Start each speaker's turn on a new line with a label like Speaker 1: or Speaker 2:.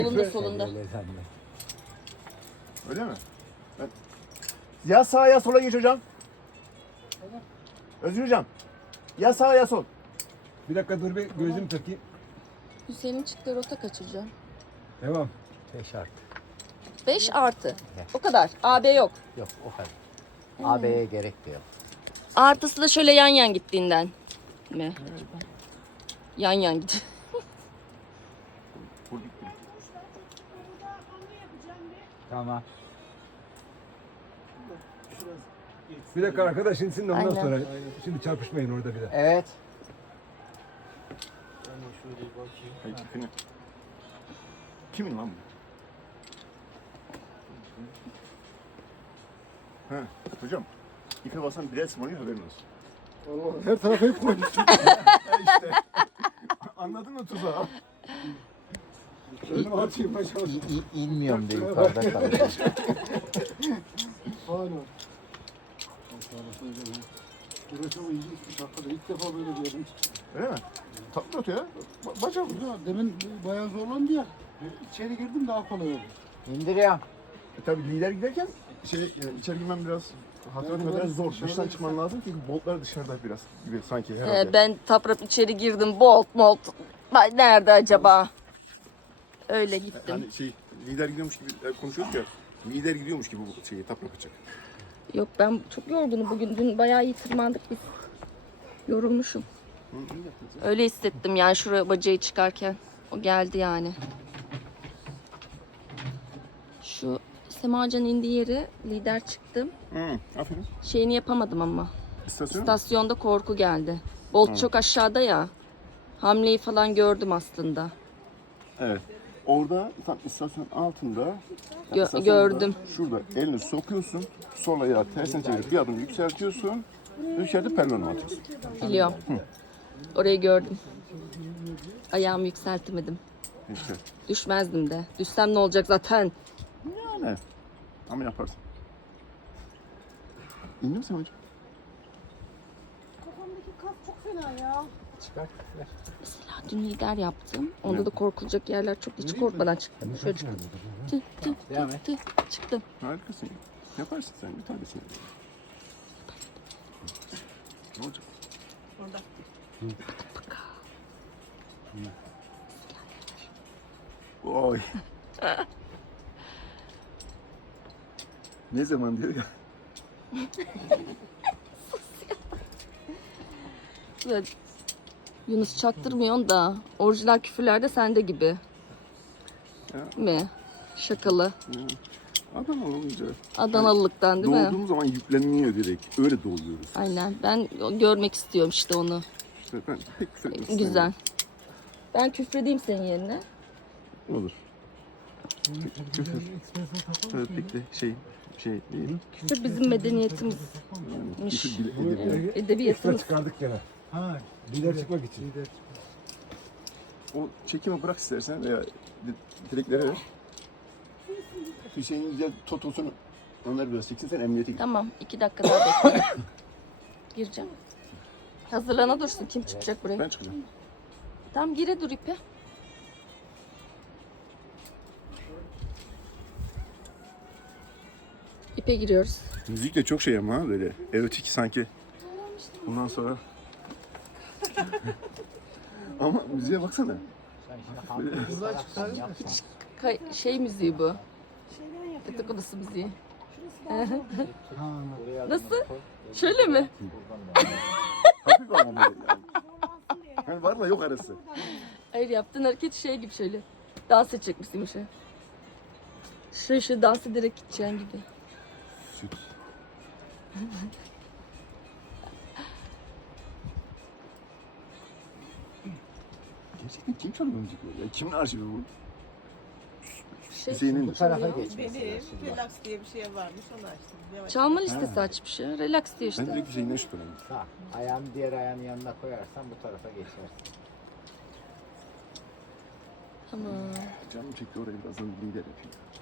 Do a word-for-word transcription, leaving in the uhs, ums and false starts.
Speaker 1: Solunda solunda.
Speaker 2: Öyle mi? Ben... Ya sağa ya sola geç hocam. Özgür hocam. Ya sağa ya sol.
Speaker 3: Bir dakika dur bir gözüm takayım.
Speaker 1: Hüseyin'in çıktığı rota kaçıracağım.
Speaker 3: Devam.
Speaker 4: Beş artı.
Speaker 1: beş artı. O kadar. A B yok.
Speaker 4: Yok o kadar. A B'ye gerek de yok.
Speaker 1: Artısı da şöyle yan yan gittiğinden mi? Yan yan gidiyor.
Speaker 4: Tamam.
Speaker 3: Bir dakika arkadaş insin de ondan
Speaker 1: Aynen.
Speaker 3: sonra. Şimdi çarpışmayın orada bir de.
Speaker 4: Evet.
Speaker 2: Hayır, tipini. Kimin lan bu? Ha, hocam. İpe basan birer ısmarlıyor haberin olsun.
Speaker 3: Allah her tarafa ip koymuşsun.
Speaker 2: işte. Anladın mı tuzağı?
Speaker 3: Önüme atayım aşağı.
Speaker 4: İ- İnmiyorum diye yukarıda kalıyor.
Speaker 3: Aynen. Burası ama ilginç bir şarkıda. İlk defa böyle gördüm.
Speaker 2: Öyle mi? Tatlı ötü ya. Ba bacım.
Speaker 3: Demin bayağı zorlandı ya. İçeri girdim daha kolay oldu.
Speaker 4: İndiriyorum.
Speaker 2: E, tabii lider giderken şey, e, içeri girmem biraz hatırlatma biraz zor. Dıştan çıkman lazım çünkü boltlar dışarıda biraz gibi sanki herhalde.
Speaker 1: Ee, ben taprap içeri girdim. Bolt molt. Ay, nerede acaba? Öyle gittim.
Speaker 2: Hani şey lider gidiyormuş gibi e, konuşuyorduk ya. Lider gidiyormuş gibi bu şeyi tap yapacak.
Speaker 1: Yok ben çok yorgunum bugün. Dün bayağı iyi tırmandık biz. Yorulmuşum.
Speaker 2: Hı, iyi yaptınız ya.
Speaker 1: Öyle hissettim yani şuraya bacayı çıkarken. O geldi yani. Şu Semacan indiği yere lider çıktım.
Speaker 2: Hı, aferin.
Speaker 1: Şeyini yapamadım ama.
Speaker 2: İstasyon.
Speaker 1: İstasyonda korku geldi. Bolt çok aşağıda ya. Hamleyi falan gördüm aslında.
Speaker 2: Evet. Orada tam istasyon altında
Speaker 1: Gö-
Speaker 2: istasyonda
Speaker 1: gördüm.
Speaker 2: Şurada elini sokuyorsun. Sol ayağı tersine çevirip bir adım yükseltiyorsun. Yükseltip pervanı atıyorsun.
Speaker 1: Biliyorum. Orayı gördüm. Ayağımı yükseltemedim.
Speaker 2: İşte.
Speaker 1: Düşmezdim de. Düşsem ne olacak zaten?
Speaker 2: Yani. Ama yaparsın. İndi mi sen hocam?
Speaker 5: Kafamdaki kas çok fena ya.
Speaker 4: Çıkar. Ver.
Speaker 1: Mesela dün lider yaptım. Onda da korkulacak yerler çok hiç korkmadan çıktım. Şöyle çıktım. Tı tı
Speaker 4: Devam
Speaker 1: tı
Speaker 4: et.
Speaker 1: tı çıktım.
Speaker 2: Harikasın. Yaparsın sen bir tanesini. Ne olacak? Oy. Ne zaman diyor ya?
Speaker 1: Ve Yunus çaktırmıyorsun da orijinal küfürler de sende gibi.
Speaker 2: Ya.
Speaker 1: Mi? Şakalı.
Speaker 2: Ya. Adam olunca.
Speaker 1: Adanalılıktan değil mi?
Speaker 2: Doğduğumuz zaman yüklenmiyor direkt. Öyle doğuyoruz.
Speaker 1: Aynen. Ben görmek istiyorum işte onu.
Speaker 2: İşte ben pek küfür etmek
Speaker 1: Güzel.
Speaker 2: istemiyorum.
Speaker 1: Ben küfredeyim senin yerine.
Speaker 2: Olur. Küfür. Evet, pek de şey şey değil.
Speaker 1: Küfür bizim medeniyetimiz.
Speaker 2: Yani küfür bile edemiyorum.
Speaker 3: Ekstra
Speaker 1: Edebiyatımız.
Speaker 3: çıkardık gene. Ha, lider çıkmak için.
Speaker 2: O çekimi bırak istersen veya di- direklere ver. Hüseyin'in de totosunu onlar biraz çeksin sen emniyete git.
Speaker 1: Tamam. iki dakika daha bekle. Gireceğim. Hazırlana dursun. Kim çıkacak buraya?
Speaker 2: Ben çıkacağım.
Speaker 1: Tamam gire dur ipe. İpe giriyoruz.
Speaker 2: Müzik de çok şey ama ha, böyle erotik sanki. Bundan sonra. Ama müziğe baksana.
Speaker 4: Sen şimdi hamle yaparsan yapma.
Speaker 1: Kay- şey müziği bu.
Speaker 5: Şeyden yapıyorum.
Speaker 1: Yatak odası müziği.
Speaker 5: Şurası daha zor.
Speaker 4: Buraya
Speaker 1: Nasıl?
Speaker 4: adımını koy.
Speaker 1: Şöyle mi?
Speaker 4: Buradan da.
Speaker 2: Hafif ama böyle yani.
Speaker 5: Zorlansın diye.
Speaker 2: Hani var da yok arası.
Speaker 1: Hayır yaptığın hareket şey gibi şöyle. Dans edecek misin şey? Şöyle şöyle dans ederek gideceğin gibi.
Speaker 2: Süt. Gerçekten kim çalıyor müzik böyle? Ya? Kimin arşivi bu?
Speaker 1: Şey,
Speaker 2: Hüseyin'in.
Speaker 4: Bu tarafa geçmesin.
Speaker 6: Benim
Speaker 4: Şimdi.
Speaker 6: relax diye bir şey varmış onu açtım. Yavaş.
Speaker 1: çalma listesi açmış ya. Relax diyor
Speaker 2: Ben
Speaker 1: işte.
Speaker 2: direkt Hüseyin'den şüphelendim.
Speaker 4: Sağ. Ayağını diğer ayağının yanına koyarsan bu tarafa geçersin.
Speaker 1: Tamam.
Speaker 2: Canım çekti orayı birazdan lider yapayım.